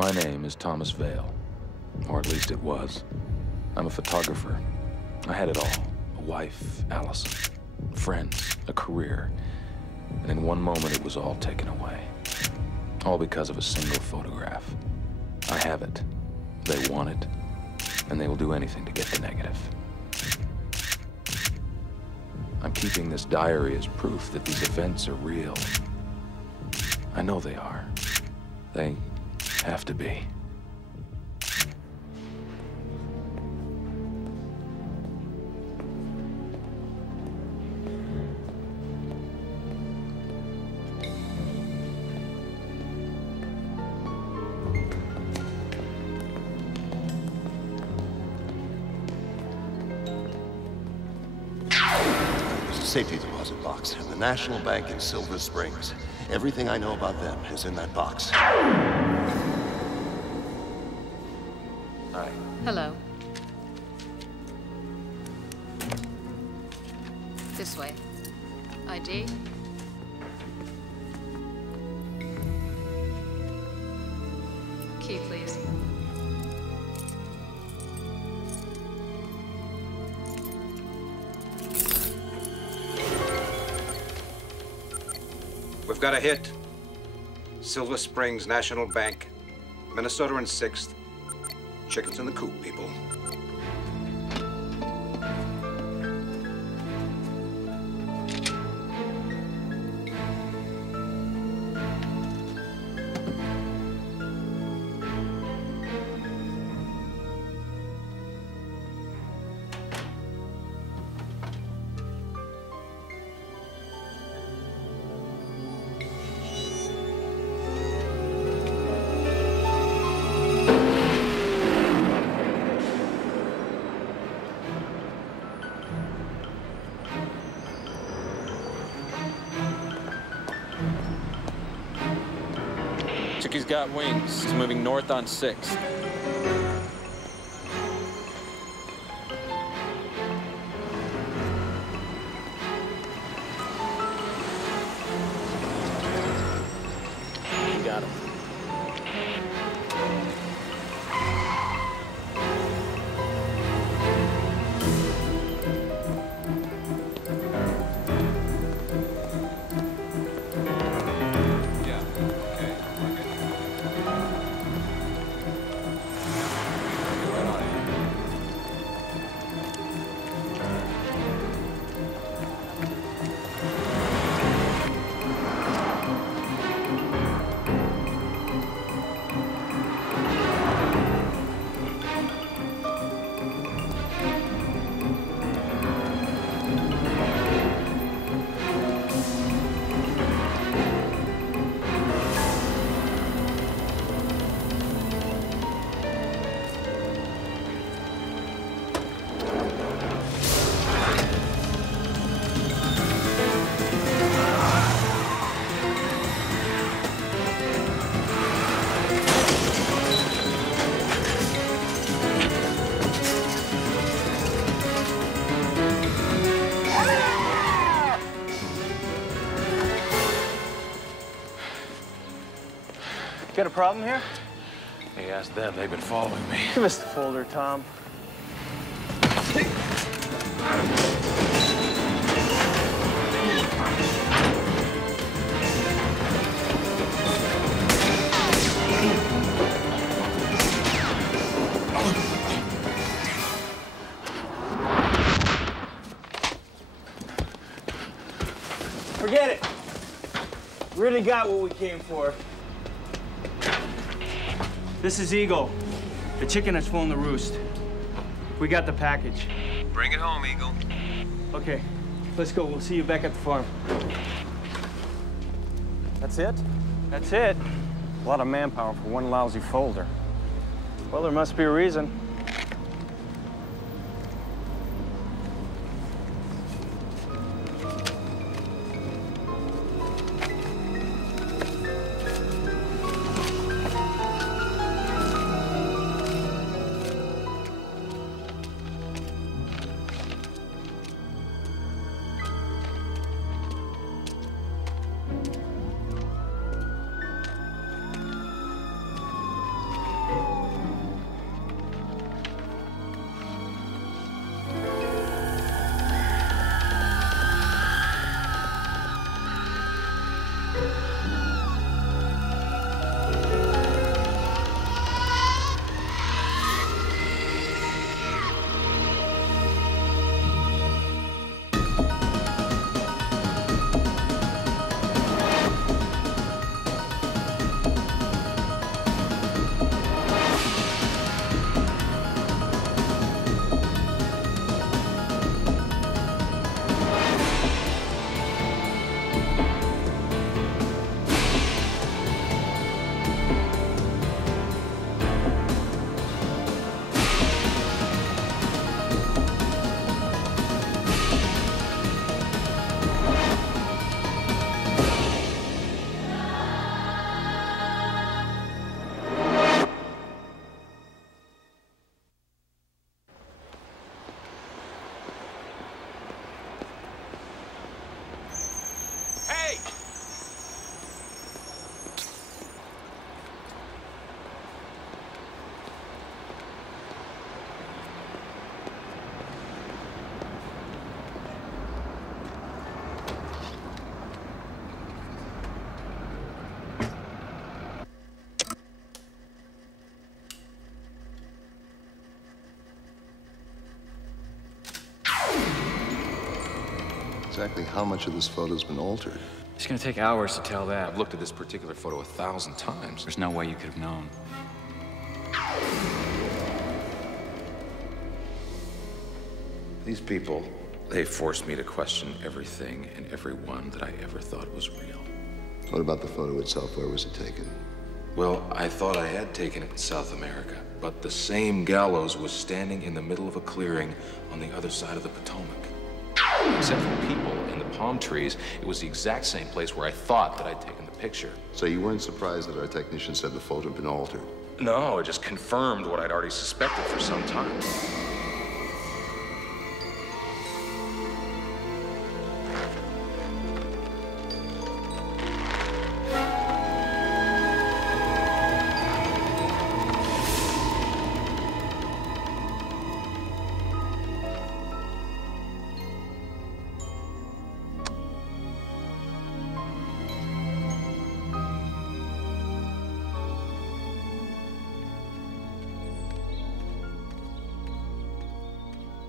My name is Thomas Vale, or at least it was. I'm a photographer. I had it all. A wife, Allison, friends, a career. And in one moment, it was all taken away. All because of a single photograph. I have it. They want it. And they will do anything to get the negative. I'm keeping this diary as proof that these events are real. I know they are. They have to be. Safety deposit box at the National Bank in Silver Springs. Everything I know about them is in that box. Hi. Hello. This way. ID? Key, please. We've got a hit. Silver Springs National Bank, Minnesota and 6th. Chickens in the coop, people. He's got wings. He's moving north on 6th. You got him. Got a problem here? Hey, ask them. They've been following me. Give us the folder, Tom. Forget it. We really got what we came for. This is Eagle. The chicken has flown the roost. We got the package. Bring it home, Eagle. Okay, let's go. We'll see you back at the farm. That's it? That's it. A lot of manpower for one lousy folder. Well, there must be a reason. exactly how much of this photo's been altered. It's gonna take hours to tell that. I've looked at this particular photo 1,000 times. There's no way you could have known. These people, they forced me to question everything and everyone that I ever thought was real. What about the photo itself? Where was it taken? Well, I thought I had taken it in South America, but the same gallows was standing in the middle of a clearing on the other side of the Potomac. Except for people in the palm trees, it was the exact same place where I thought that I'd taken the picture. So you weren't surprised that our technician said the photo had been altered? No, it just confirmed what I'd already suspected for some time.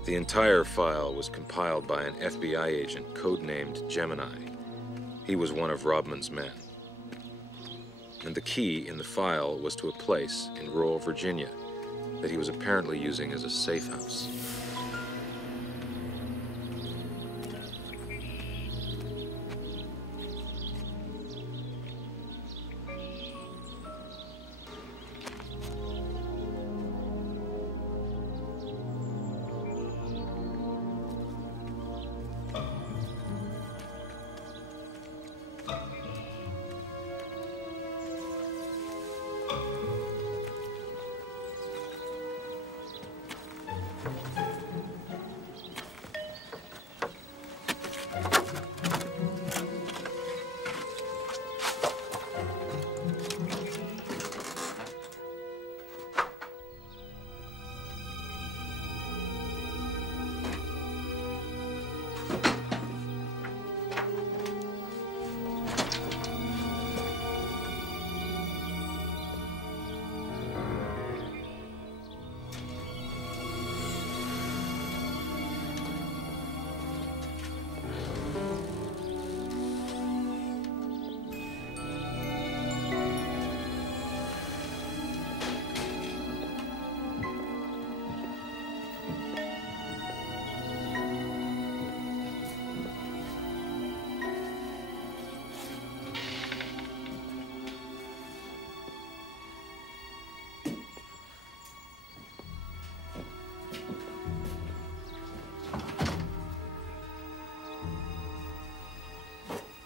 The entire file was compiled by an FBI agent codenamed Gemini. He was one of Rodman's men. And the key in the file was to a place in rural Virginia that he was apparently using as a safe house.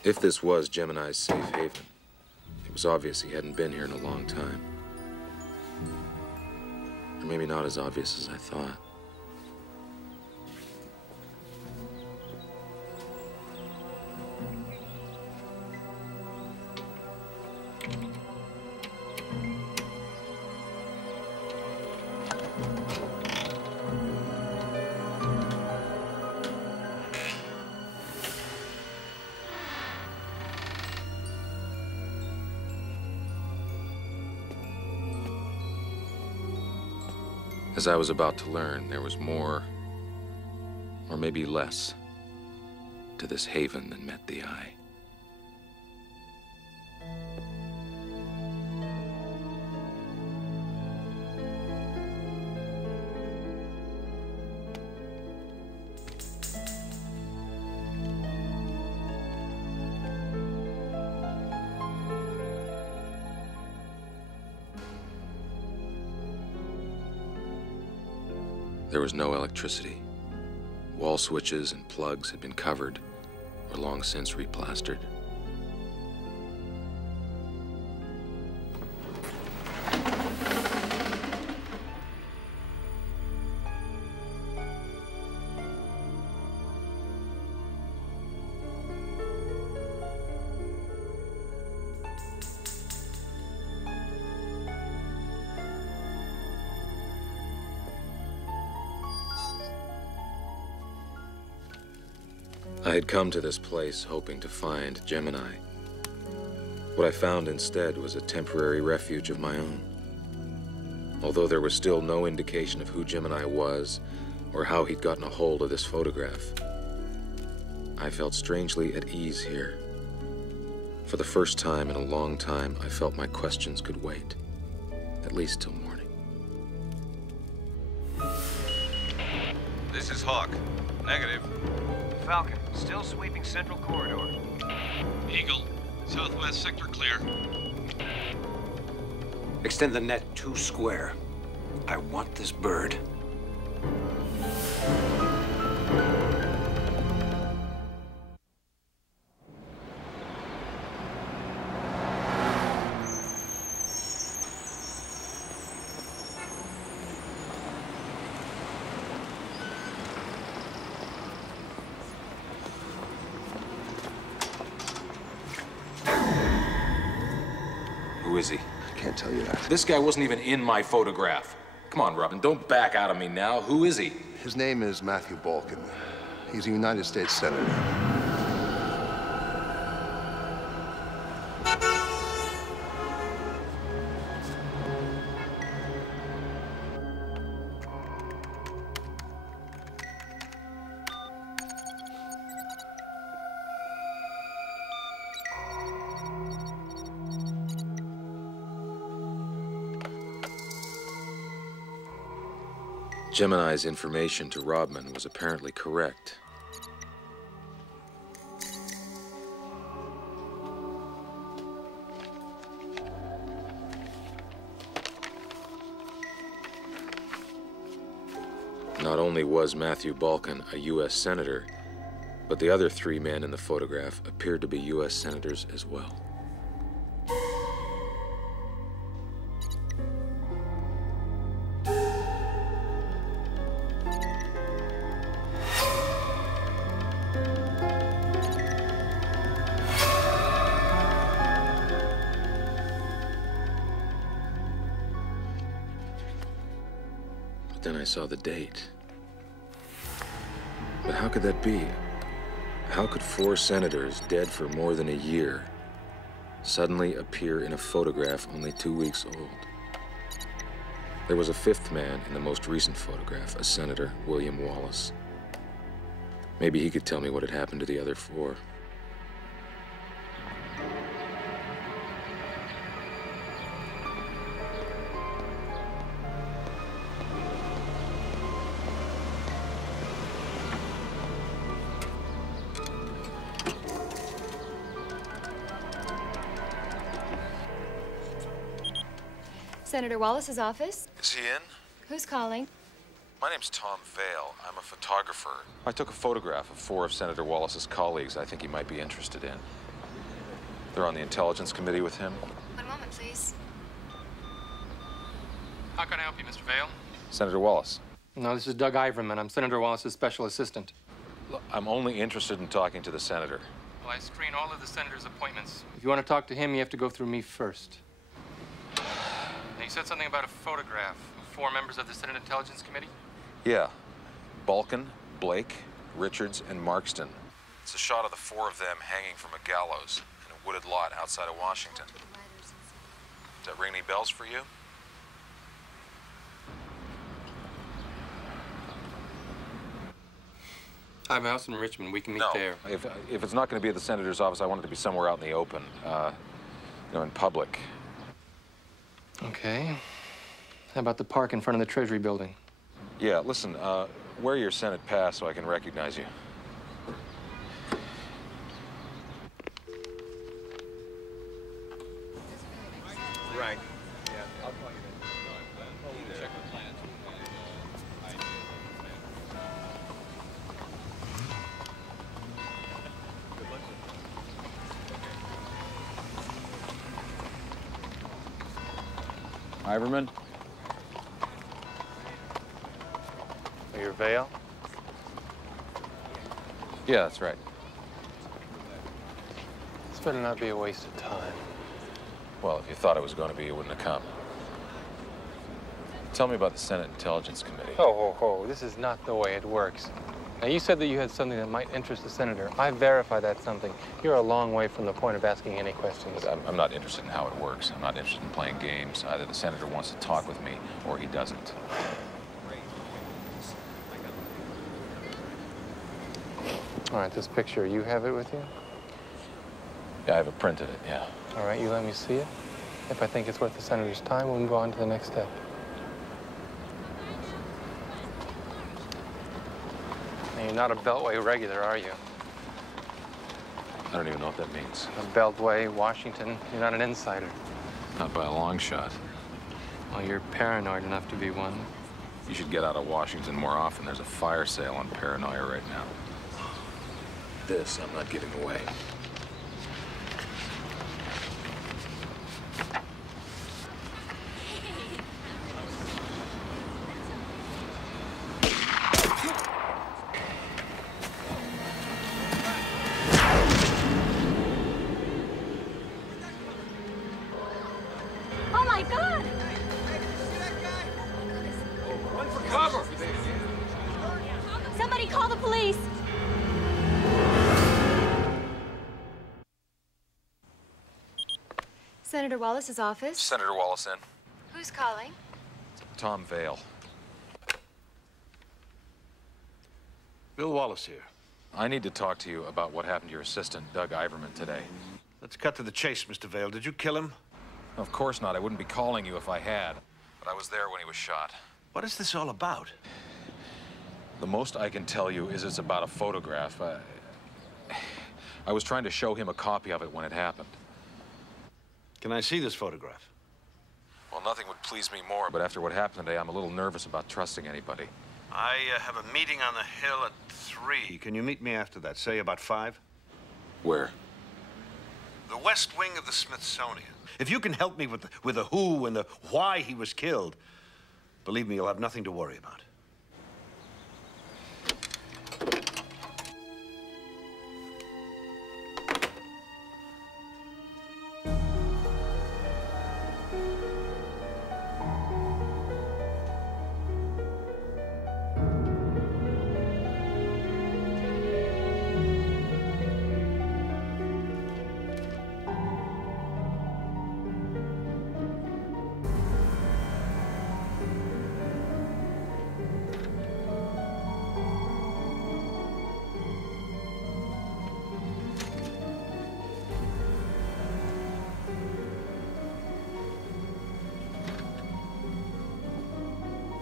If this was Gemini's safe haven, it was obvious he hadn't been here in a long time. Or maybe not as obvious as I thought. As I was about to learn, there was more, or maybe less, to this haven than met the eye. There was no electricity. Wall switches and plugs had been covered or long since replastered. I had come to this place hoping to find Gemini. What I found instead was a temporary refuge of my own. Although there was still no indication of who Gemini was or how he'd gotten a hold of this photograph. I felt strangely at ease here. For the first time in a long time, I felt my questions could wait. At least till morning. This is Hawk. Negative. Falcon, still sweeping Central Corridor. Eagle, southwest sector clear. Extend the net 2 square. I want this bird. Who is he? I can't tell you that. This guy wasn't even in my photograph. Come on, Robin, don't back out of me now. Who is he? His name is Matthew Balkan. He's a United States Senator. Gemini's information to Rodman was apparently correct. Not only was Matthew Balkan a U.S. Senator, but the other 3 men in the photograph appeared to be U.S. Senators as well. Then I saw the date. But how could that be? How could 4 senators dead for more than a year suddenly appear in a photograph only 2 weeks old? There was a 5th man in the most recent photograph, a Senator, William Wallace. Maybe he could tell me what had happened to the other 4. Senator Wallace's office. Is he in? Who's calling? My name's Tom Vale. I'm a photographer. I took a photograph of 4 of Senator Wallace's colleagues I think he might be interested in. They're on the Intelligence Committee with him. One moment, please. How can I help you, Mr. Vale? Senator Wallace. No, this is Doug Iverman. I'm Senator Wallace's special assistant. Look, I'm only interested in talking to the senator. Well, I screen all of the senator's appointments. If you want to talk to him, you have to go through me first. Now, you said something about a photograph of 4 members of the Senate Intelligence Committee? Yeah. Balkan, Blake, Richards, and Markston. It's a shot of the 4 of them hanging from a gallows in a wooded lot outside of Washington. Does that ring any bells for you? I have a house in Richmond. We can meet No. there. If it's not going to be at the senator's office, I want it to be somewhere out in the open, in public. Okay. How about the park in front of the Treasury building? Yeah, listen, wear your Senate pass so I can recognize you. Right. Iverman? Your Vale? Yeah, that's right. This better not be a waste of time. Well, if you thought it was going to be, you wouldn't have come. Tell me about the Senate Intelligence Committee. Oh, this is not the way it works. Now, you said that you had something that might interest the senator. I verify that's something. You're a long way from the point of asking any questions. Look, I'm not interested in how it works. I'm not interested in playing games. Either the senator wants to talk with me, or he doesn't. All right, this picture, you have it with you? Yeah, I have it printed it, yeah. All right, you let me see it. If I think it's worth the senator's time, we'll move on to the next step. Now, you're not a Beltway regular, are you? I don't even know what that means. A Beltway, Washington, you're not an insider. Not by a long shot. Well, you're paranoid enough to be one. You should get out of Washington more often. There's a fire sale on paranoia right now. This I'm not giving away. Oh my God! Run for cover! Somebody call the police! Senator Wallace's office. Senator Wallace in. Who's calling? Tom Vale. Bill Wallace here. I need to talk to you about what happened to your assistant, Doug Iverman, today. Let's cut to the chase, Mr. Vale. Did you kill him? Of course not. I wouldn't be calling you if I had. But I was there when he was shot. What is this all about? The most I can tell you is it's about a photograph. I was trying to show him a copy of it when it happened. Can I see this photograph? Well, nothing would please me more, but after what happened today, I'm a little nervous about trusting anybody. I have a meeting on the Hill at 3. Can you meet me after that? Say about 5? Where? The West Wing of the Smithsonian. If you can help me with the who and the why he was killed, believe me, you'll have nothing to worry about.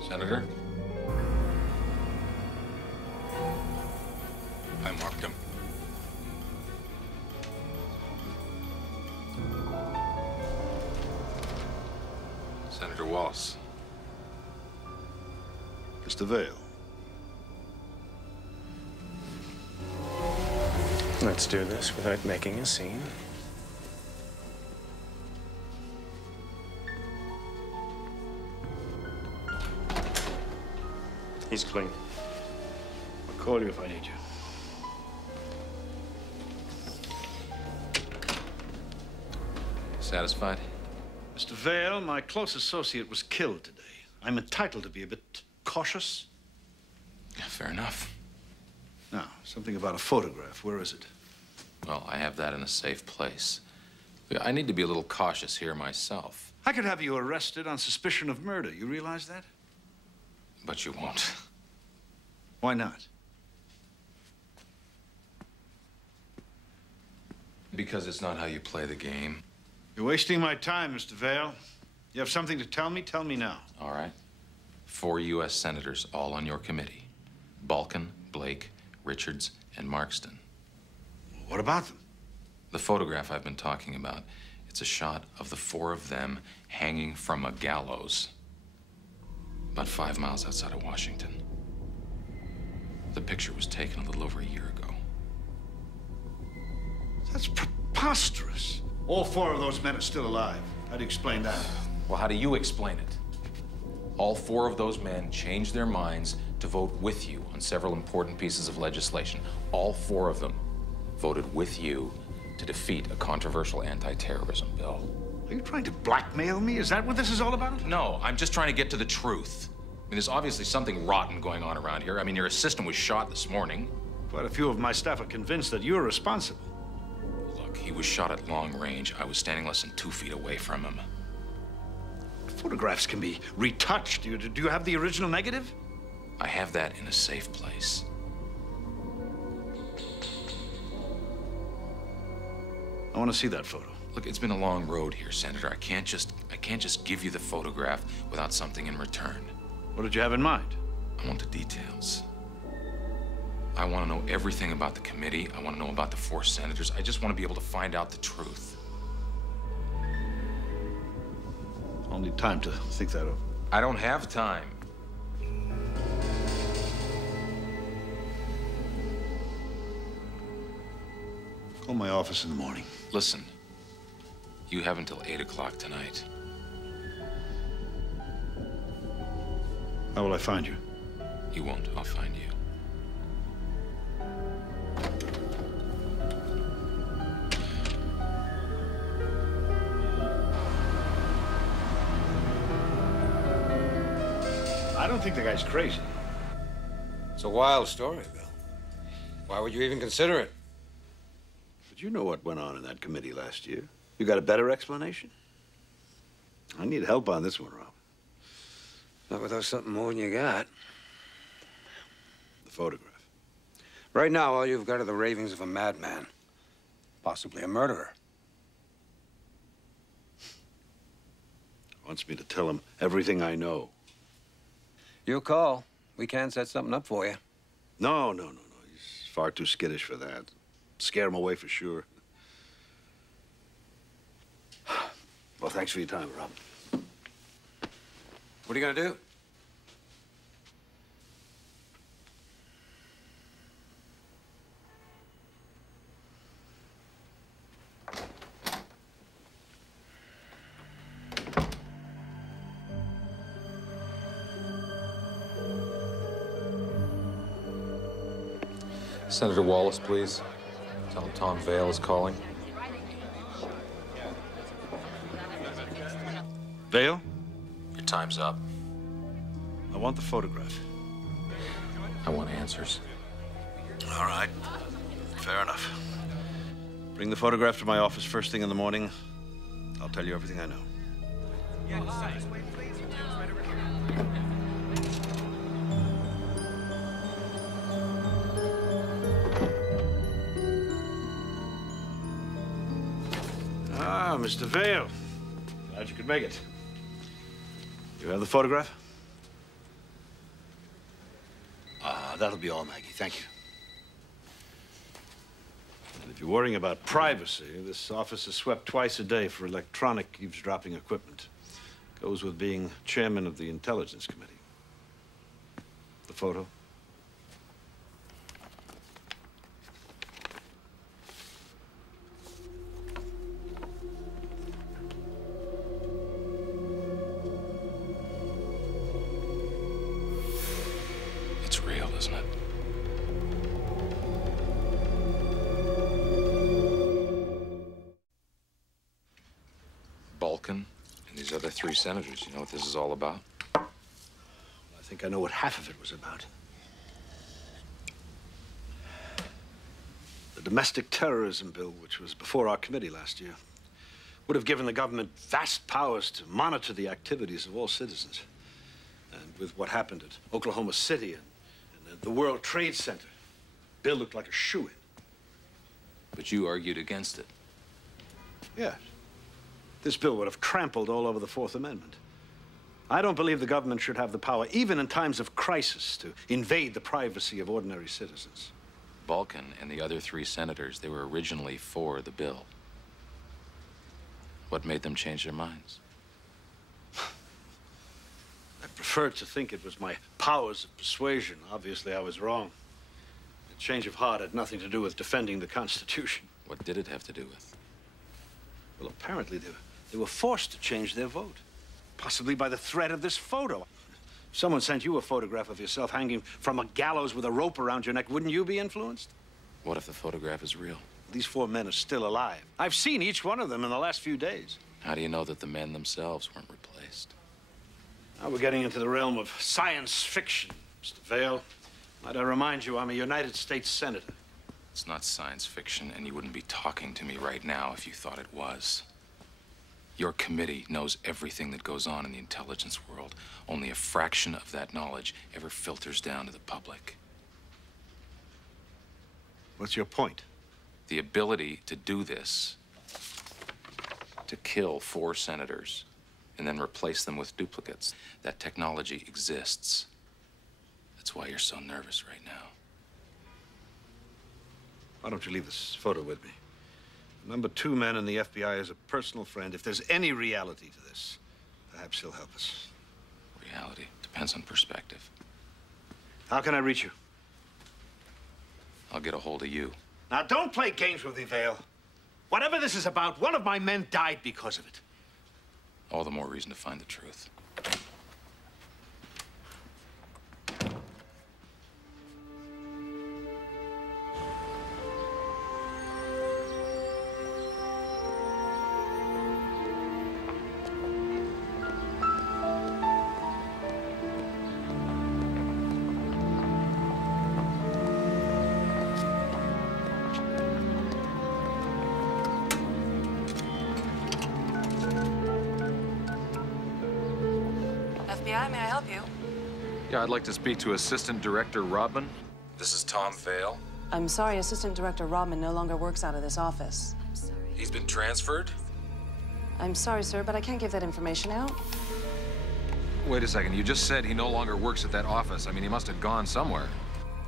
Senator? I marked him. Senator Wallace. Mr. Vale. Let's do this without making a scene. He's clean. I'll call you if I need you. Satisfied? Mr. Vale, my close associate was killed today. I'm entitled to be a bit cautious. Fair enough. Now, something about a photograph. Where is it? Well, I have that in a safe place. I need to be a little cautious here myself. I could have you arrested on suspicion of murder. You realize that? But you won't. Why not? Because it's not how you play the game. You're wasting my time, Mr. Vale. You have something to tell me? Tell me now. All right. 4 U.S. senators, all on your committee. Balkin, Blake, Richards, and Markston. What about them? The photograph I've been talking about, it's a shot of the 4 of them hanging from a gallows about 5 miles outside of Washington. The picture was taken a little over a year ago. That's preposterous. All 4 of those men are still alive. How do you explain that? Well, how do you explain it? All 4 of those men changed their minds to vote with you on several important pieces of legislation. All 4 of them voted with you to defeat a controversial anti-terrorism bill. Are you trying to blackmail me? Is that what this is all about? No, I'm just trying to get to the truth. I mean, there's obviously something rotten going on around here. I mean, your assistant was shot this morning. Quite a few of my staff are convinced that you're responsible. Look, he was shot at long range. I was standing less than 2 feet away from him. Photographs can be retouched. Do you have the original negative? I have that in a safe place. I want to see that photo. Look, it's been a long road here, Senator. I can't just give you the photograph without something in return. What did you have in mind? I want the details. I want to know everything about the committee. I want to know about the 4 senators. I just want to be able to find out the truth. I'll need time to think that over. I don't have time. Call my office in the morning. Listen, you have until 8 o'clock tonight. How will I find you? You won't. I'll find you. I don't think the guy's crazy. It's a wild story, Bill. Why would you even consider it? But you know what went on in that committee last year. You got a better explanation? I need help on this one, Rob. Not without something more than you got. The photograph. Right now, all you've got are the ravings of a madman. Possibly a murderer. Wants me to tell him everything I know. Your call. We can set something up for you. No. He's far too skittish for that. Scare him away for sure. Well, thanks for your time, Rob. What are you gonna do? Senator Wallace, please. Tell him Tom Vale is calling. Vale? Your time's up. I want the photograph. I want answers. All right. Fair enough. Bring the photograph to my office first thing in the morning. I'll tell you everything I know. Ah, Mr. Vale. Glad you could make it. You have the photograph? That'll be all, Maggie. Thank you. And if you're worrying about privacy, this office is swept twice a day for electronic eavesdropping equipment. Goes with being chairman of the Intelligence Committee. The photo? It's real, isn't it? Balkan and these other 3 senators, you know what this is all about? I think I know what half of it was about. The domestic terrorism bill, which was before our committee last year, would have given the government vast powers to monitor the activities of all citizens. And with what happened at Oklahoma City and the World Trade Center, bill looked like a shoo-in. But you argued against it. Yes. This bill would have trampled all over the Fourth Amendment. I don't believe the government should have the power, even in times of crisis, to invade the privacy of ordinary citizens. Balkan and the other 3 senators, they were originally for the bill. What made them change their minds? I preferred to think it was my powers of persuasion. Obviously, I was wrong. A change of heart had nothing to do with defending the Constitution. What did it have to do with? Well, apparently they were forced to change their vote. Possibly by the threat of this photo. If someone sent you a photograph of yourself hanging from a gallows with a rope around your neck, wouldn't you be influenced? What if the photograph is real? These 4 men are still alive. I've seen each one of them in the last few days. How do you know that the men themselves weren't replaced? Now we're getting into the realm of science fiction, Mr. Vale. Might I remind you, I'm a United States Senator. It's not science fiction, and you wouldn't be talking to me right now if you thought it was. Your committee knows everything that goes on in the intelligence world. Only a fraction of that knowledge ever filters down to the public. What's your point? The ability to do this to kill 4 senators and then replace them with duplicates. That technology exists. That's why you're so nervous right now. Why don't you leave this photo with me? Number 2 man in the FBI is a personal friend. If there's any reality to this, perhaps he'll help us. Reality depends on perspective. How can I reach you? I'll get a hold of you. Now, don't play games with me, Vale. Whatever this is about, one of my men died because of it. All the more reason to find the truth. FBI, may I help you? Yeah, I'd like to speak to Assistant Director Rodman. This is Tom Vale. I'm sorry, Assistant Director Rodman no longer works out of this office. I'm sorry. He's been transferred? I'm sorry, sir, but I can't give that information out. Wait a second, you just said he no longer works at that office. I mean, he must have gone somewhere.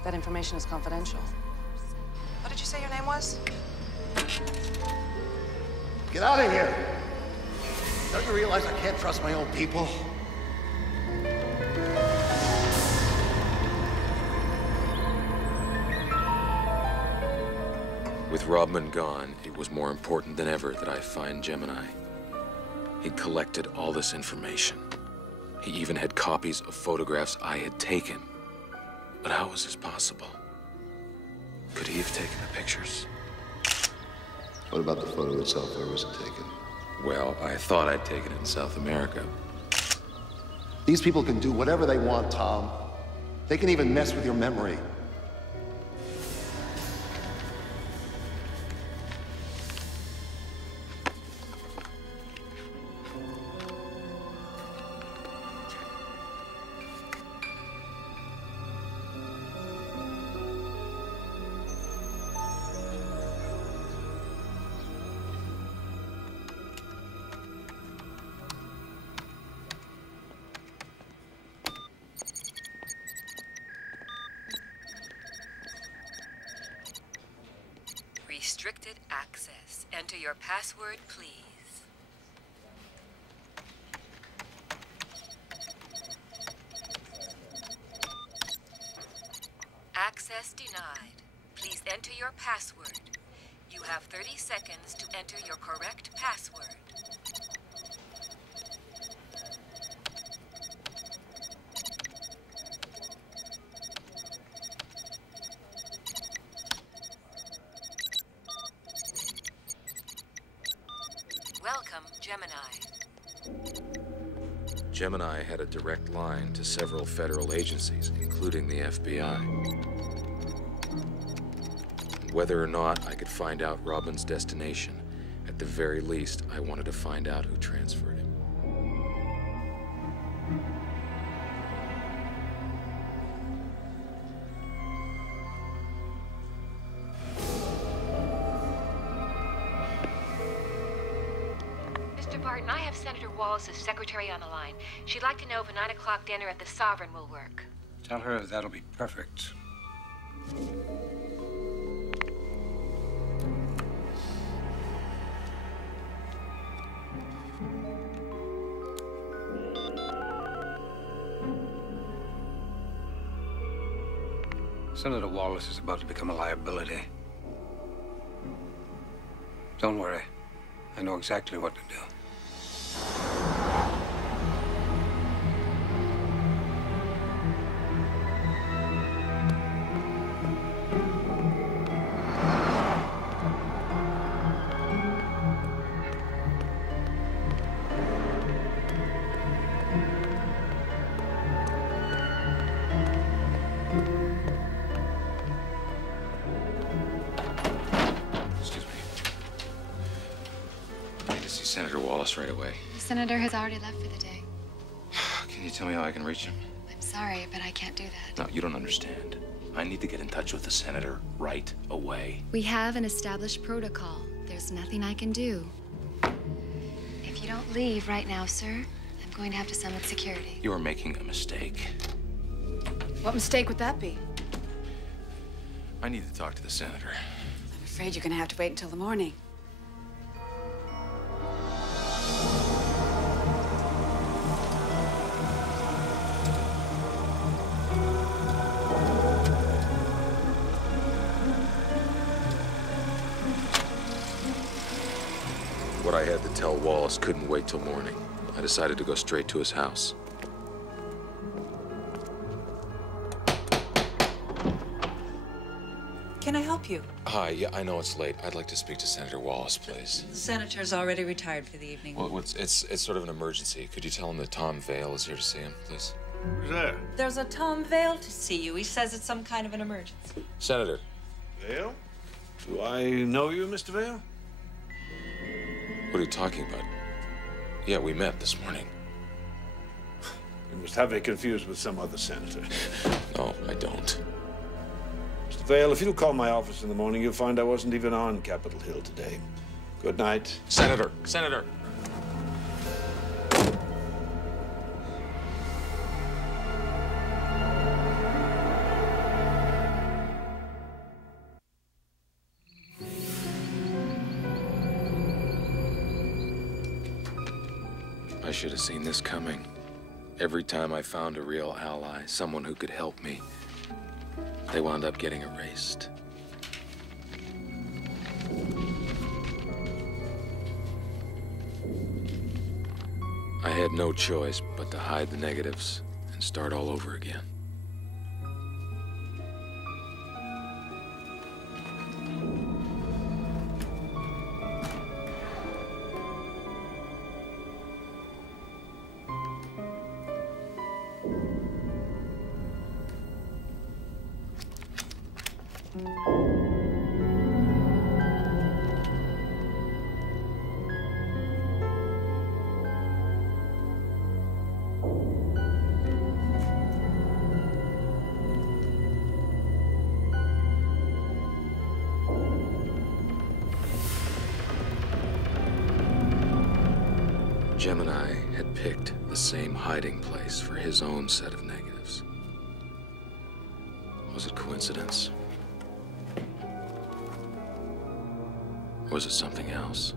That information is confidential. What did you say your name was? Get out of here! Don't you realize I can't trust my own people? With Rodman gone, it was more important than ever that I find Gemini. He'd collected all this information. He even had copies of photographs I had taken. But how was this possible? Could he have taken the pictures? What about the photo itself? Where was it taken? Well, I thought I'd taken it in South America. These people can do whatever they want, Tom. They can even mess with your memory. Restricted access. Enter your password, please. Access denied. Please enter your password. You have 30 seconds to enter your correct password. Welcome, Gemini. Gemini had a direct line to several federal agencies, including the FBI. Whether or not I could find out Rodman's destination, at the very least, I wanted to find out who transferred him. Mr. Barton, I have Senator Wallace's secretary on the line. She'd like to know if a 9 o'clock dinner at the Sovereign will work. Tell her that'll be perfect. Senator Wallace is about to become a liability. Don't worry. I know exactly what to do. Senator Wallace right away. The senator has already left for the day. Can you tell me how I can reach him? I'm sorry, but I can't do that. No, you don't understand. I need to get in touch with the senator right away. We have an established protocol. There's nothing I can do. you don't leave right now, sir, I'm going to have to summon security. You are making a mistake. What mistake would that be? I need to talk to the senator. I'm afraid you're gonna have to wait until the morning. What I had to tell Wallace couldn't wait till morning. I decided to go straight to his house. Can I help you? Hi, yeah, I know it's late. I'd like to speak to Senator Wallace, please. The senator's already retired for the evening. Well, it's sort of an emergency. Could you tell him that Tom Vale is here to see him, please? Who's there? There's a Tom Vale to see you. He says it's some kind of an emergency. Senator. Vale? Do I know you, Mr. Vale? What are you talking about? Yeah, we met this morning. You must have me confused with some other senator. No, I don't. Mr. Vale, if you'll call my office in the morning, you'll find I wasn't even on Capitol Hill today. Good night. Senator! Senator! I should have seen this coming. Every time I found a real ally, someone who could help me, they wound up getting erased. I had no choice but to hide the negatives and start all over again. Gemini had picked the same hiding place for his own set of negatives. Was it coincidence? Or was it something else?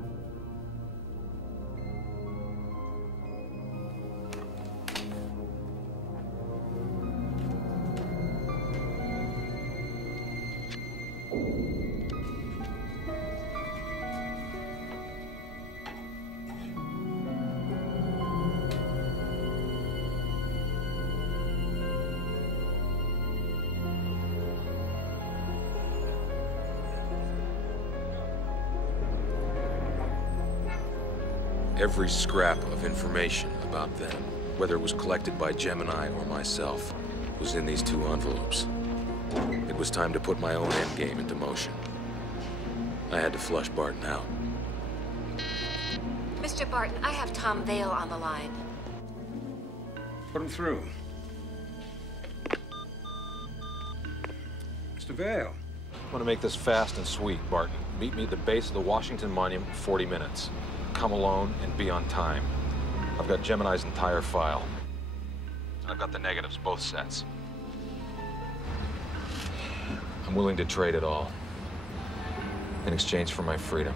Every scrap of information about them, whether it was collected by Gemini or myself, was in these two envelopes. It was time to put my own endgame into motion. I had to flush Barton out. Mr. Barton, I have Tom Vale on the line. Put him through. Mr. Vale. I want to make this fast and sweet, Barton. Meet me at the base of the Washington Monument in 40 minutes. Come alone and be on time. I've got Gemini's entire file. And I've got the negatives, both sets. I'm willing to trade it all in exchange for my freedom.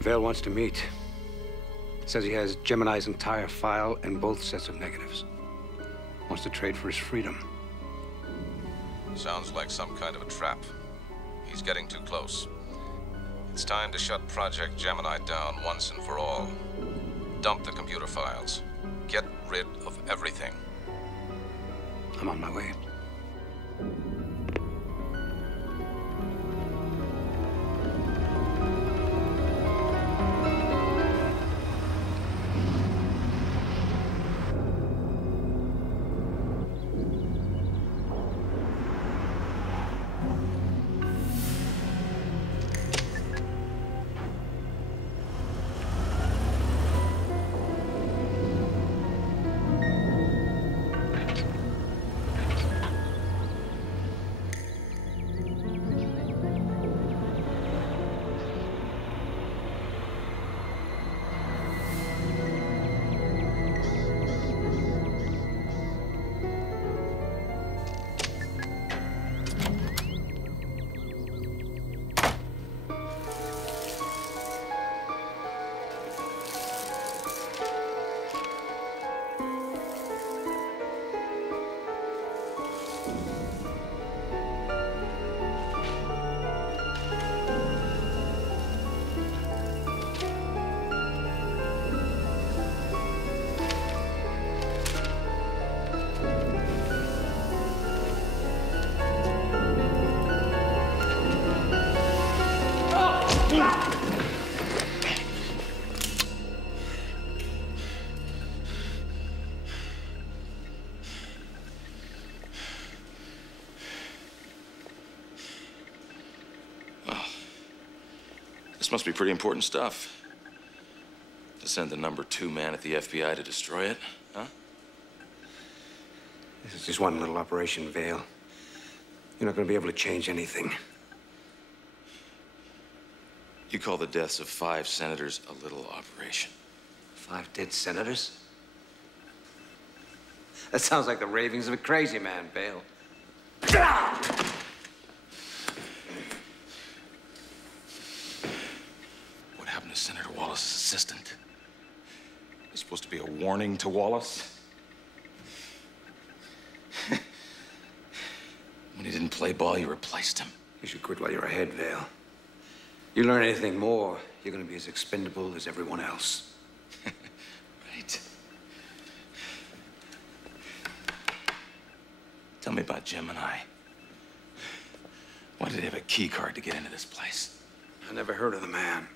Vale wants to meet. Says he has Gemini's entire file and both sets of negatives. Wants to trade for his freedom. Sounds like some kind of a trap. He's getting too close. It's time to shut Project Gemini down once and for all. Dump the computer files. Get rid of everything. I'm on my way. must be pretty important stuff. To send the #2 man at the FBI to destroy it, huh? This is just one little operation, Vale. You're not going to be able to change anything. You call the deaths of 5 senators a little operation? 5 dead senators? That sounds like the ravings of a crazy man, Vale. What happened to Senator Wallace's assistant? It's supposed to be a warning to Wallace? When he didn't play ball, you replaced him. You should quit while you're ahead, Vale. You learn anything more, you're going to be as expendable as everyone else. Right. Tell me about Gemini. Why did he have a key card to get into this place? I never heard of the man.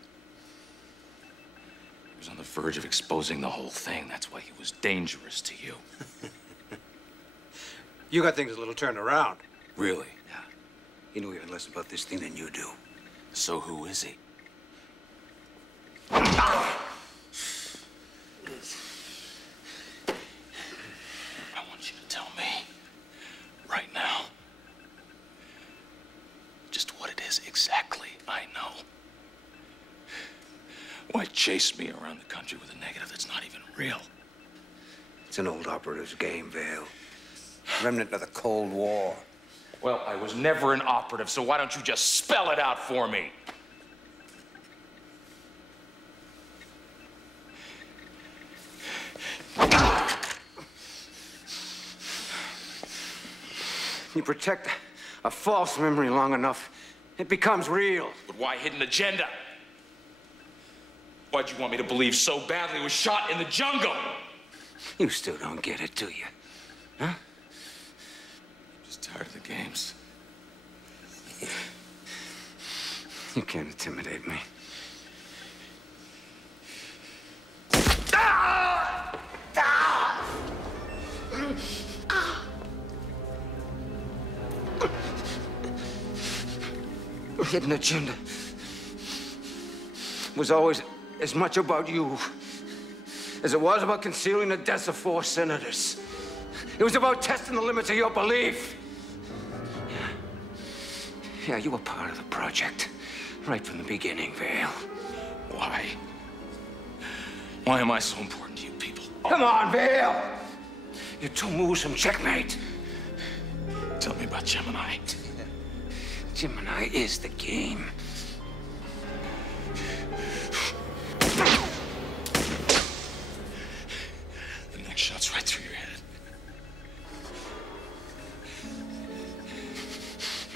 He was on the verge of exposing the whole thing. That's why he was dangerous to you. You got things a little turned around. Really? Yeah. He knew even less about this thing than you do. So who is he? I want you to tell me, right now, just what it is exactly I know. Why chase me around the country with a negative that's not even real? It's an old operative's game, Vale. Remnant of the Cold War. Well, I was never an operative, so why don't you just spell it out for me? You protect a false memory long enough, it becomes real. But why hidden agenda? Why'd you want me to believe so badly it was shot in the jungle? You still don't get it, do you? Huh? I'm just tired of the games. You can't intimidate me. Hidden agenda was always as much about you as it was about concealing the deaths of 4 senators. It was about testing the limits of your belief. Yeah, you were part of the project right from the beginning, Vale. Why? Why am I so important to you people? Come on, Vale! You're 2 moves from checkmate. Tell me about Gemini. Gemini is the game. The next shot's right through your head.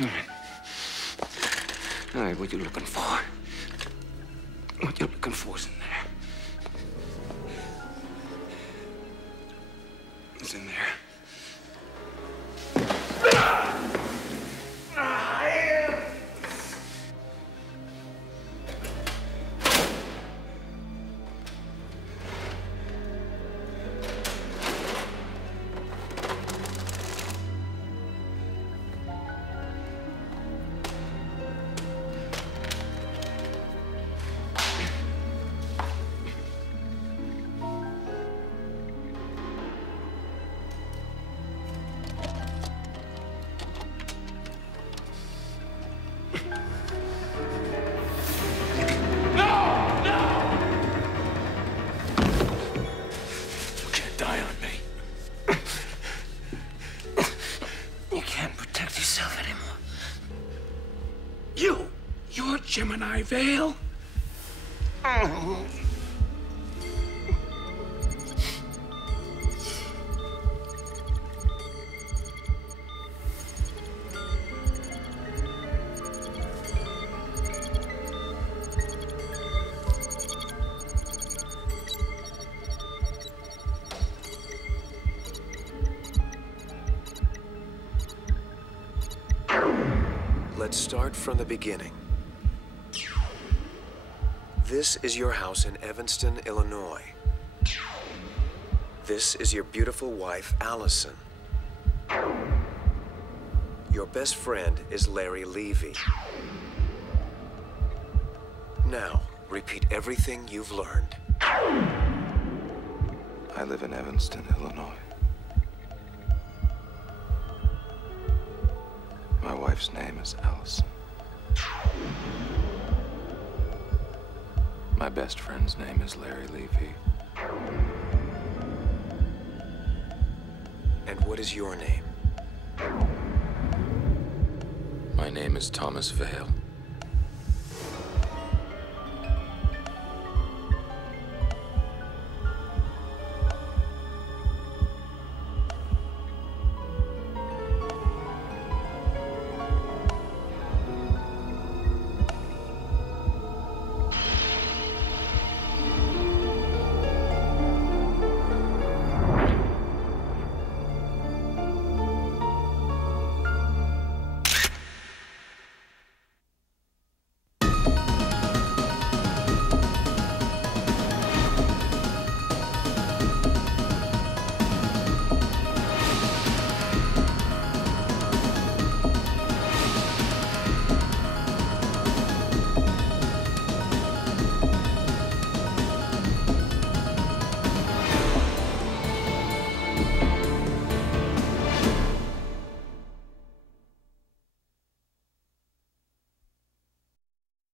All right. All right, what you looking for? What you're looking for's in there. It's in there. Gemini Vale? Let's start from the beginning. This is your house in Evanston, Illinois. This is your beautiful wife, Allison. Your best friend is Larry Levy. Now, repeat everything you've learned. I live in Evanston, Illinois. My wife's name is Allison. My best friend's name is Larry Levy. And what is your name? My name is Thomas Vale.